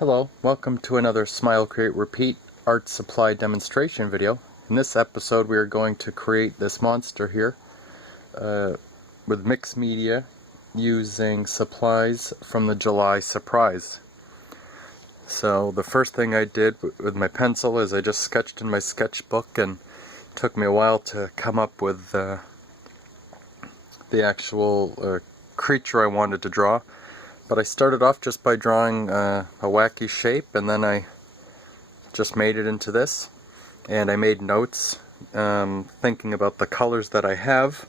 Hello, welcome to another Smile, Create, Repeat art supply demonstration video. In this episode we are going to create this monster here with mixed media using supplies from the July surprise. So the first thing I did with my pencil is I just sketched in my sketchbook, and it took me a while to come up with the actual creature I wanted to draw. But I started off just by drawing a wacky shape, and then I just made it into this. And I made notes thinking about the colors that I have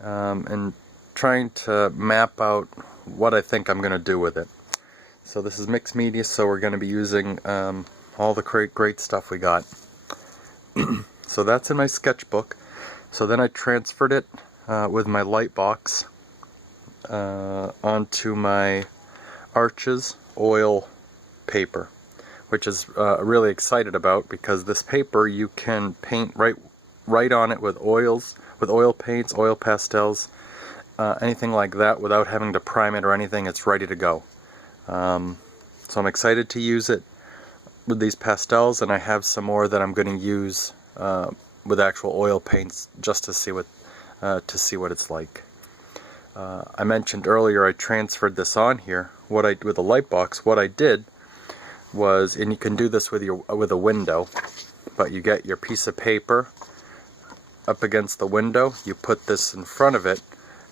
and trying to map out what I think I'm going to do with it. So this is mixed media, so we're going to be using all the great stuff we got. So that's in my sketchbook. So then I transferred it with my light box onto my Arches oil paper, which is really excited about, because this paper you can paint right on it with oils, with oil paints, oil pastels, anything like that, without having to prime it or anything. It's ready to go. So I'm excited to use it with these pastels, and I have some more that I'm going to use with actual oil paints just to see what it's like. I mentioned earlier I transferred this on here. With a light box, what I did was, and you can do this with a window, but you get your piece of paper up against the window, you put this in front of it,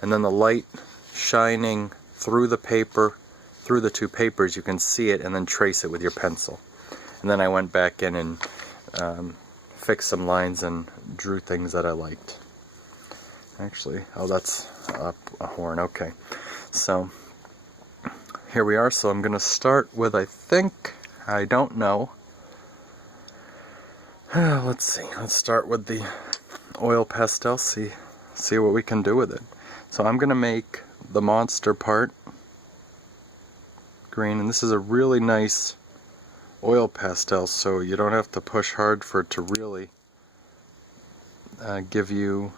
and then the light shining through the paper, through the two papers, you can see it and then trace it with your pencil. And then I went back in and fixed some lines and drew things that I liked. Actually, oh, that's a horn. Okay, so here we are. So I'm going to start with, I don't know. Let's see. Let's start with the oil pastel. See what we can do with it. So I'm going to make the monster part green, and this is a really nice oil pastel, so you don't have to push hard for it to really give you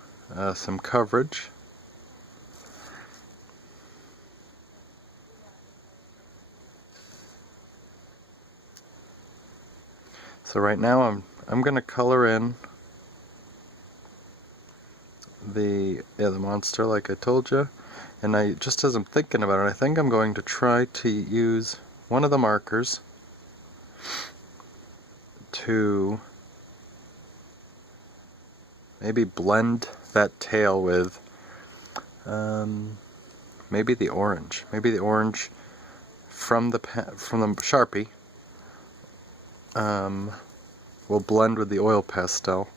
some coverage. So right now I'm going to color in the monster, like I told you, and just as I'm thinking about it, I think I'm going to try to use one of the markers to maybe blend that tail with maybe the orange. Maybe the orange from the Sharpie will blend with the oil pastel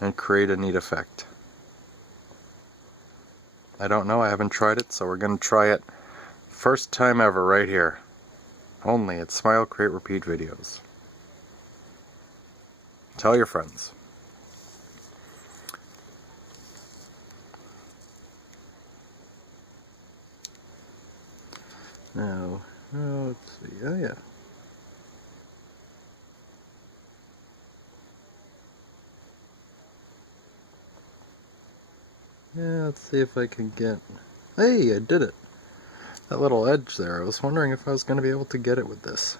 and create a neat effect. I don't know, I haven't tried it, so we're going to try it first time ever right here. Only at Smile, Create, Repeat videos. Tell your friends. Now, let's see, oh yeah. Yeah, let's see if I can get... Hey, I did it! That little edge there, I was wondering if I was going to be able to get it with this.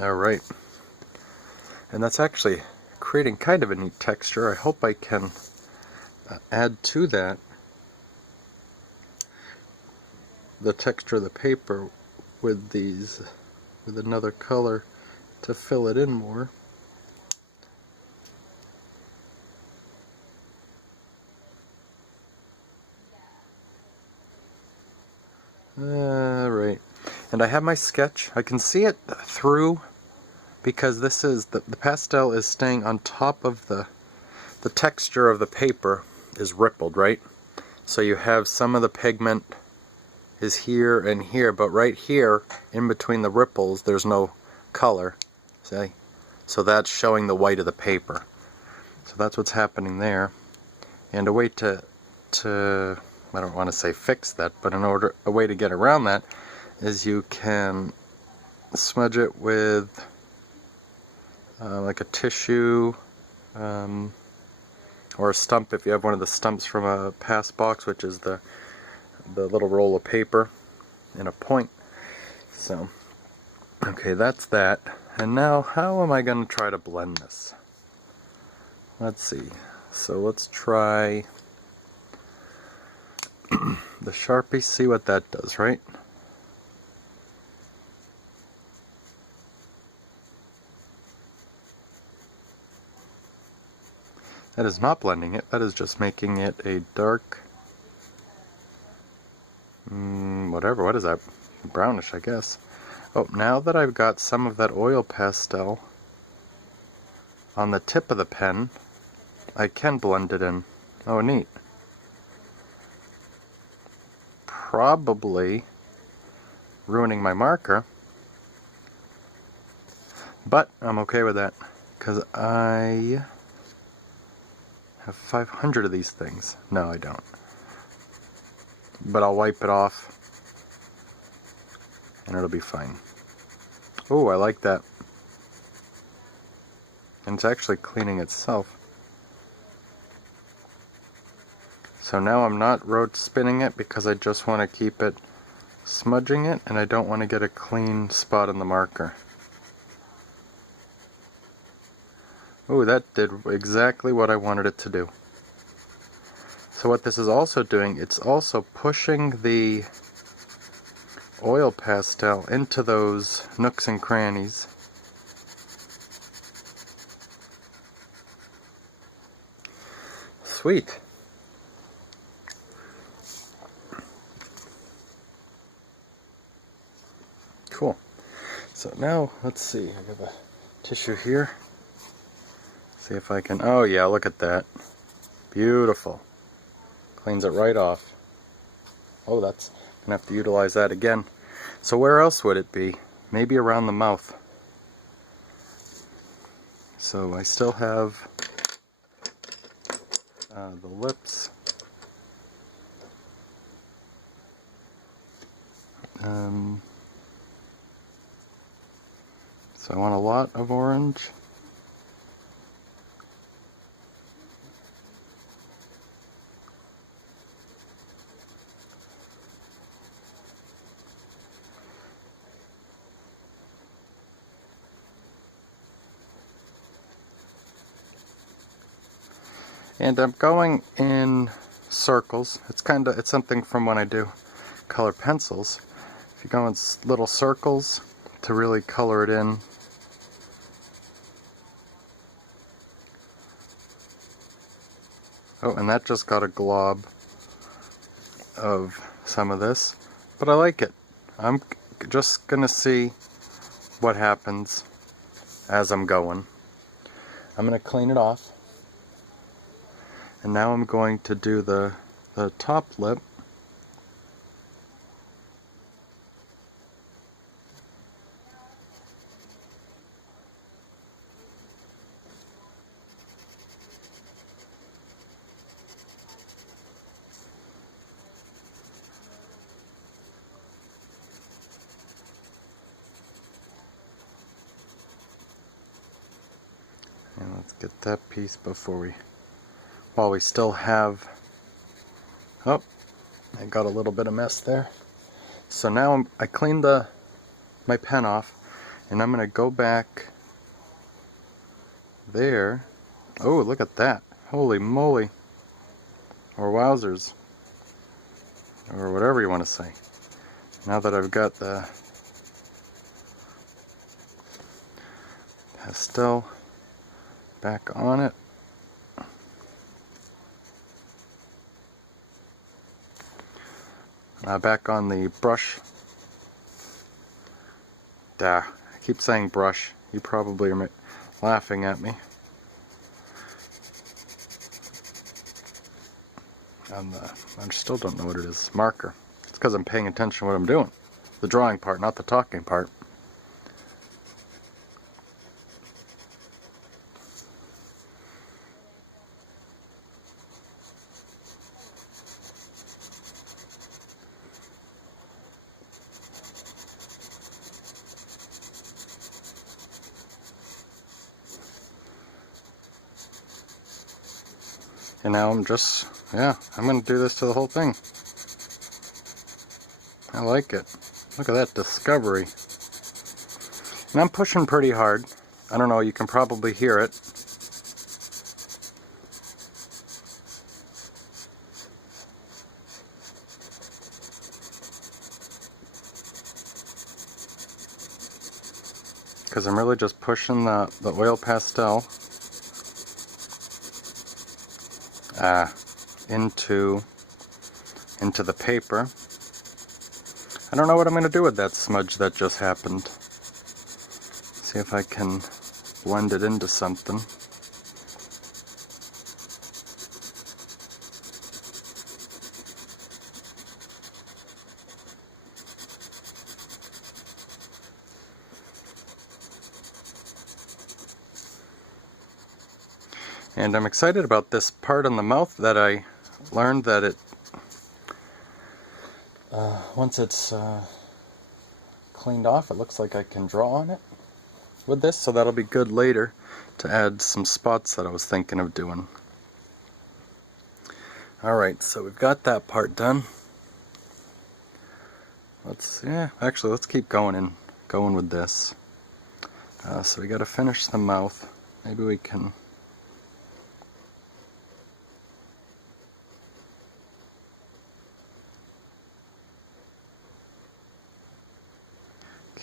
Alright. And that's actually creating kind of a neat texture. I hope I can add to that the texture of the paper with another color to fill it in more. Right. And I have my sketch. I can see it through, because this is the pastel is staying on top of the texture of the paper is rippled, right? So you have some of the pigment is here and here, but right here in between the ripples there's no color. See? So that's showing the white of the paper. So that's what's happening there. And a way to I don't want to say fix that, but a way to get around that is you can smudge it with like a tissue or a stump if you have one of the stumps from a pass box, which is the little roll of paper in a point. So, okay, that's that. And now, how am I going to try to blend this? Let's see. So let's try the Sharpie, see what that does, right? That is not blending it, that is just making it a dark, whatever, what is that? Brownish, I guess. Oh, now that I've got some of that oil pastel on the tip of the pen, I can blend it in. Oh, neat. Probably ruining my marker, but I'm okay with that because I have 500 of these things. No, I don't. But I'll wipe it off and it'll be fine. Oh, I like that. And it's actually cleaning itself. So now I'm not road spinning it because I just want to keep it smudging it and I don't want to get a clean spot on the marker. Oh, that did exactly what I wanted it to do. So what this is also doing, it's also pushing the oil pastel into those nooks and crannies. Sweet. Cool. So now, let's see, I got a tissue here. See if I can, oh yeah, look at that. Beautiful. Cleans it right off. Oh, that's, gonna have to utilize that again. So where else would it be? Maybe around the mouth. So I still have the lips. So I want a lot of orange. And I'm going in circles. It's something from when I do color pencils. If you go in little circles to really color it in. Oh, and that just got a glob of some of this, but I like it. I'm just gonna see what happens as I'm going. I'm gonna clean it off. And now I'm going to do the top lip. And let's get that piece while we still have, oh, I got a little bit of mess there. So now I cleaned my pen off, and I'm going to go back there. Oh, look at that. Holy moly. Or wowzers. Or whatever you want to say. Now that I've got the pastel back on it. Back on the brush. I keep saying brush. You probably are laughing at me. I still don't know what it is. Marker. It's because I'm paying attention to what I'm doing. The drawing part, not the talking part. And now I'm just, yeah, I'm going to do this to the whole thing. I like it. Look at that discovery. And I'm pushing pretty hard. I don't know, you can probably hear it. Because I'm really just pushing the oil pastel into the paper. I don't know what I'm going to do with that smudge that just happened. See if I can blend it into something. And I'm excited about this part on the mouth that I learned that it, once it's cleaned off, it looks like I can draw on it with this, so that'll be good later to add some spots that I was thinking of doing. Alright, so we've got that part done. Let's keep going with this. So we got to finish the mouth. Maybe we can.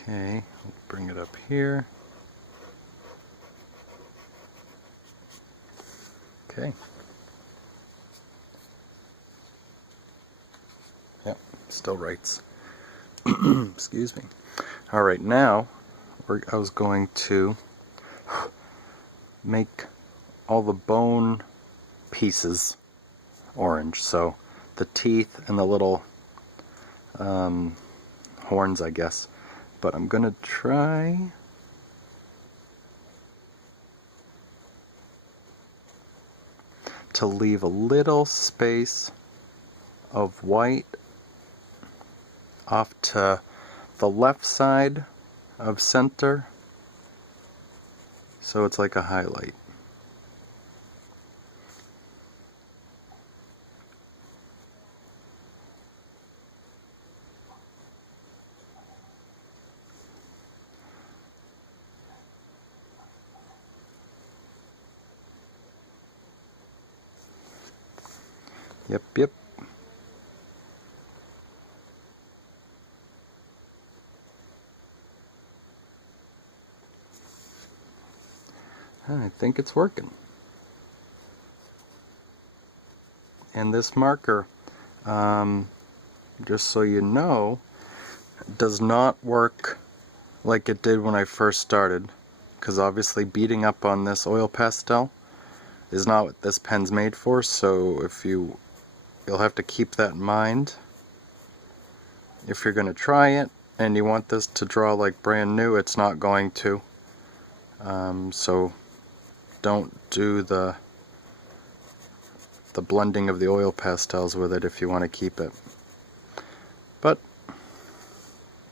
Okay, let's bring it up here. Okay. Yep, still writes. Excuse me. Alright, now I was going to make all the bone pieces orange. So the teeth and the little horns, I guess. But I'm going to try to leave a little space of white off to the left side of center, so it's like a highlight. Yep. I think it's working. And this marker, just so you know, does not work like it did when I first started, because obviously beating up on this oil pastel is not what this pen's made for, so if you'll have to keep that in mind if you're going to try it and you want this to draw like brand new. It's not going to, so don't do the blending of the oil pastels with it if you want to keep it. But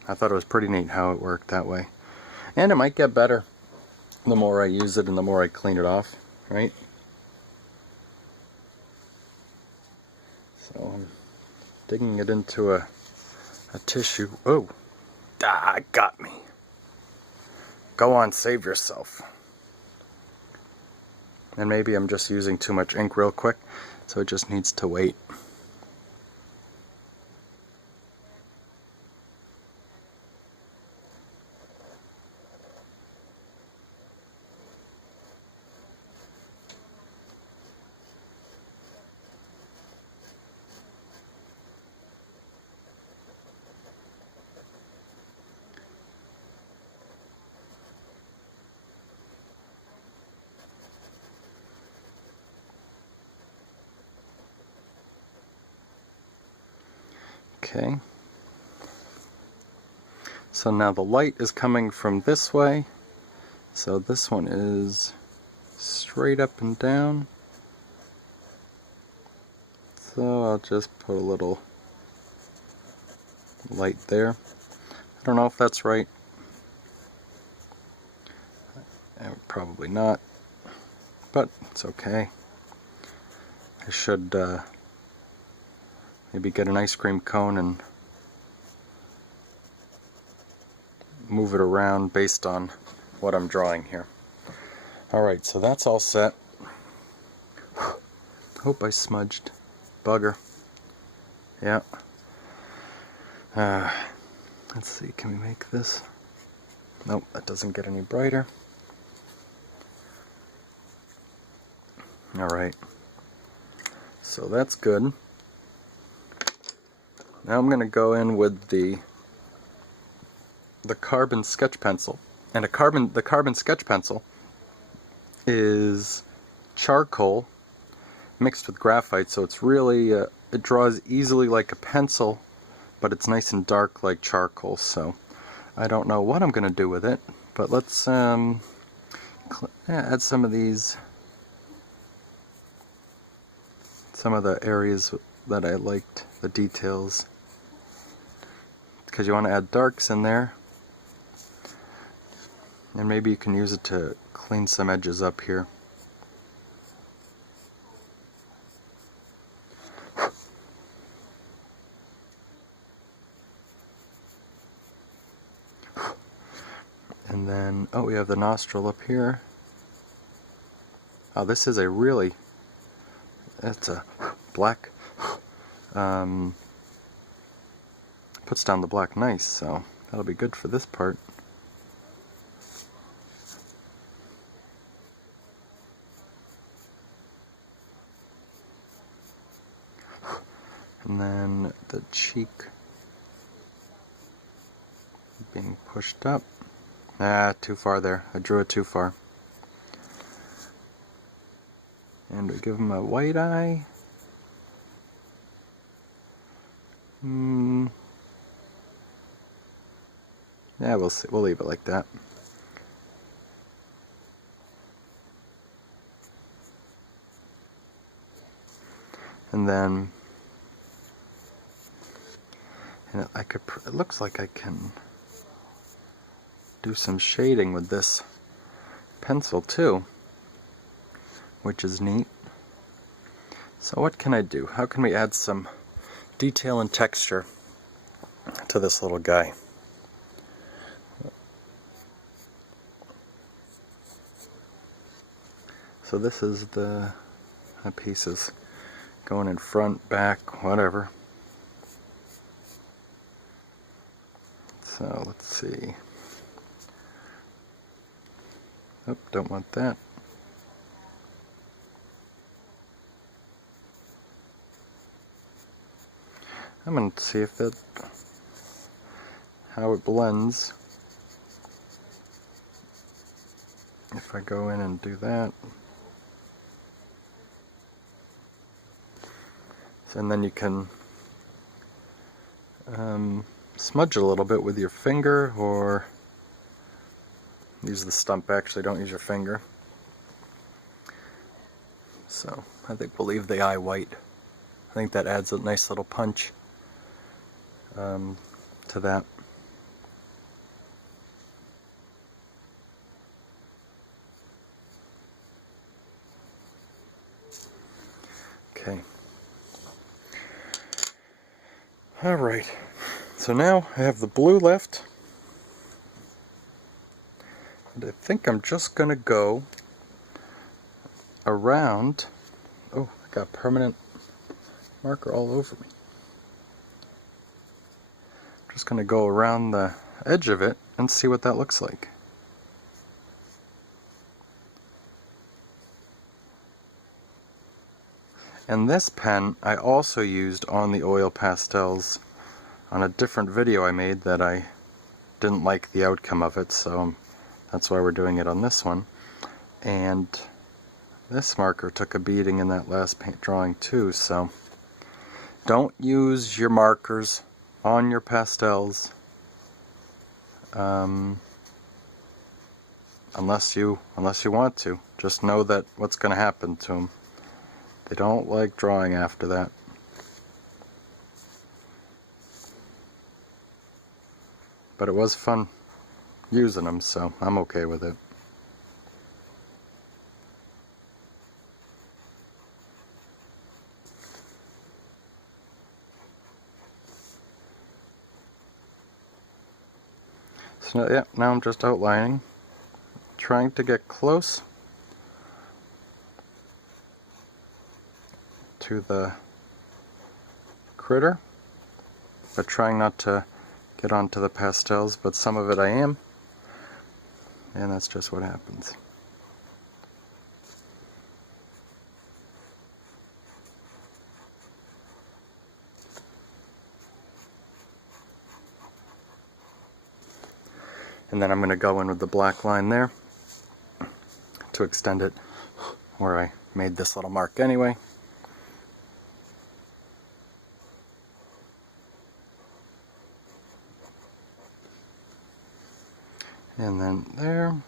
I thought it was pretty neat how it worked that way, and it might get better the more I use it and the more I clean it off, right? So I'm digging it into a tissue. Oh, got me. Go on, save yourself. And maybe I'm just using too much ink real quick, so it just needs to wait. Okay, so now the light is coming from this way, so this one is straight up and down, so I'll just put a little light there. I don't know if that's right, probably not, but it's okay. I should maybe get an ice cream cone and move it around based on what I'm drawing here. Alright, so that's all set. Hope I smudged. Bugger. Yeah. Let's see, can we make this? Nope, that doesn't get any brighter. Alright. So that's good. Now I'm going to go in with the carbon sketch pencil. And the carbon sketch pencil is charcoal mixed with graphite, so it's really it draws easily like a pencil, but it's nice and dark like charcoal. So I don't know what I'm going to do with it, but let's add some of these, some of the areas that I liked, the details, because you want to add darks in there, and maybe you can use it to clean some edges up here. And then, oh, we have the nostril up here. Oh, this is a really, it's a black, puts down the black nice, so that'll be good for this part. And then the cheek being pushed up. Ah, too far there. I drew it too far. And we give him a white eye. Yeah, we'll see. We'll leave it like that. And then, and it looks like I can do some shading with this pencil too, which is neat. So what can I do? How can we add some detail and texture to this little guy? So this is the pieces going in front, back, whatever. So let's see. Oh, don't want that. I'm going to see if that, how it blends. If I go in and do that. And then you can smudge it a little bit with your finger, or use the stump. Actually, don't use your finger. So I think we'll leave the eye white. I think that adds a nice little punch to that. Okay. Alright, so now I have the blue left, and I think I'm just going to go around. Oh, I got permanent marker all over me. I'm just going to go around the edge of it and see what that looks like. And this pen I also used on the oil pastels on a different video I made that I didn't like the outcome of it, so that's why we're doing it on this one. And this marker took a beating in that last paint drawing too, so don't use your markers on your pastels unless you want to. Just know that what's going to happen to them. They don't like drawing after that. But it was fun using them, so I'm okay with it. So yeah, now I'm just outlining, trying to get close to the critter, but trying not to get onto the pastels, but some of it I am, and that's just what happens. And then I'm going to go in with the black line there to extend it where I made this little mark anyway. And then there.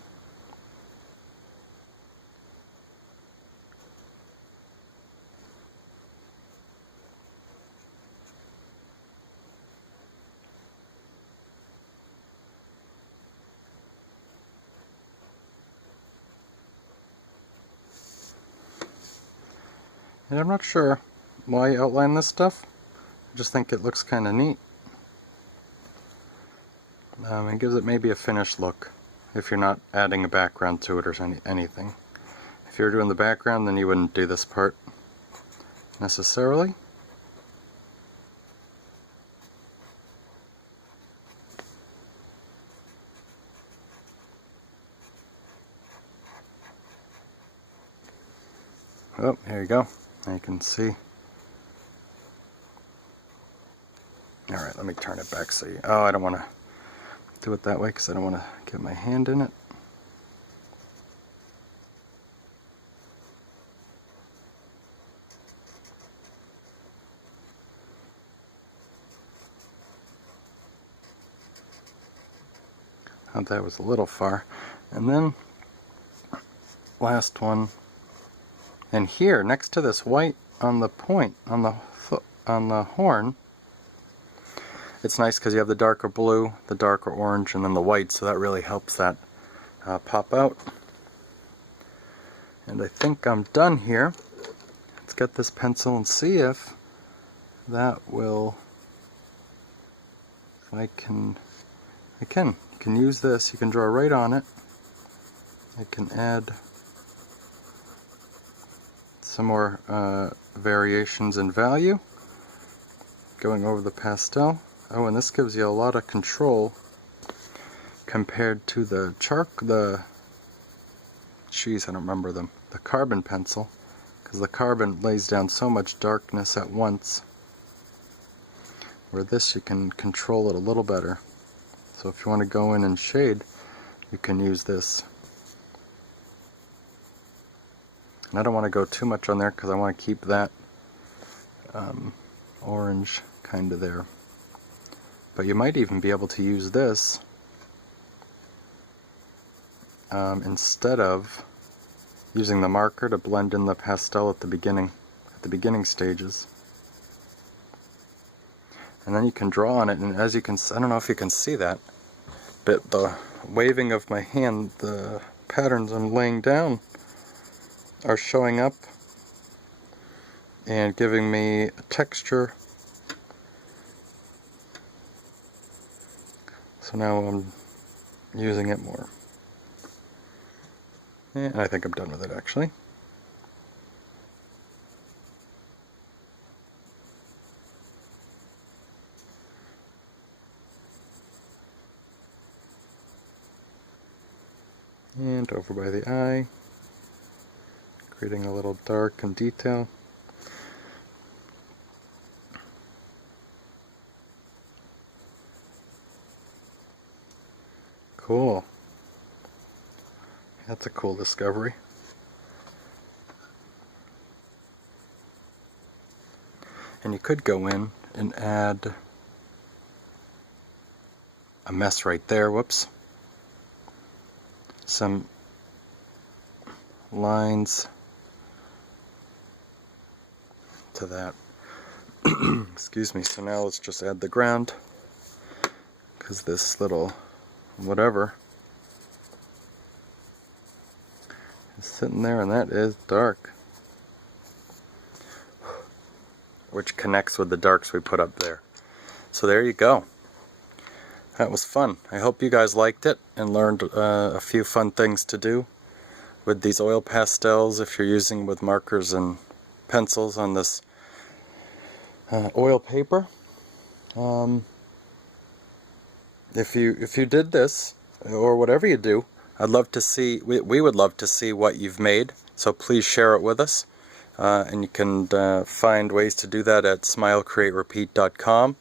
And I'm not sure why I outline this stuff. I just think it looks kind of neat. It gives it maybe a finished look if you're not adding a background to it or anything. If you're doing the background, then you wouldn't do this part necessarily. Oh, here you go. Now you can see. Alright, let me turn it back so you... Oh, I don't want to do it that way because I don't want to get my hand in it. Oh, that was a little far. And then, last one. And here, next to this white on the point, on the horn, it's nice because you have the darker blue, the darker orange, and then the white, so that really helps that pop out. And I think I'm done here. Let's get this pencil and see if that will, if I can, you can use this, you can draw right on it. I can add some more variations in value, going over the pastel. Oh, and this gives you a lot of control compared to the I don't remember them, the carbon pencil, because the carbon lays down so much darkness at once, where this you can control it a little better. So if you want to go in and shade, you can use this. And I don't want to go too much on there because I want to keep that orange kind of there. But you might even be able to use this instead of using the marker to blend in the pastel at the beginning stages. And then you can draw on it, and as you can, I don't know if you can see that, but the waving of my hand, the patterns I'm laying down are showing up and giving me a texture. So now I'm using it more. And I think I'm done with it actually. And over by the eye, creating a little dark and detail. Cool. That's a cool discovery. And you could go in and add a mess right there, whoops. Some lines to that. Excuse me. So now let's just add the ground, because this little whatever is sitting there, and that is dark, which connects with the darks we put up there. So there you go. That was fun. I hope you guys liked it and learned a few fun things to do with these oil pastels if you're using with markers and pencils on this oil paper. If you did this, or whatever you do, I'd love to see, we would love to see what you've made, so please share it with us. And you can find ways to do that at smilecreaterepeat.com.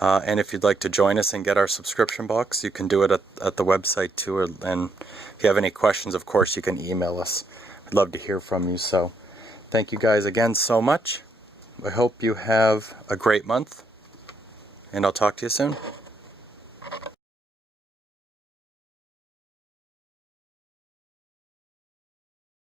And if you'd like to join us and get our subscription box, you can do it at the website too. And if you have any questions, of course, you can email us. I'd love to hear from you. So thank you guys again so much. I hope you have a great month, and I'll talk to you soon.